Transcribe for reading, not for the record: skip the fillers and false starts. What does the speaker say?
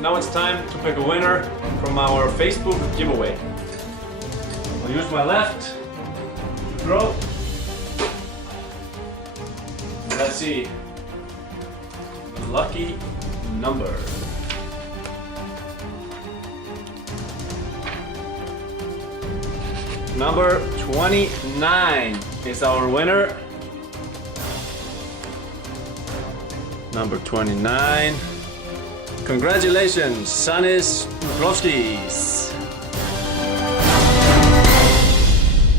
now it's time to pick a winner from our Facebook giveaway. I'll use my left to throw. And let's see. The lucky number. Number 29 is our winner. Number 29. Congratulations, Sanis Brovskis.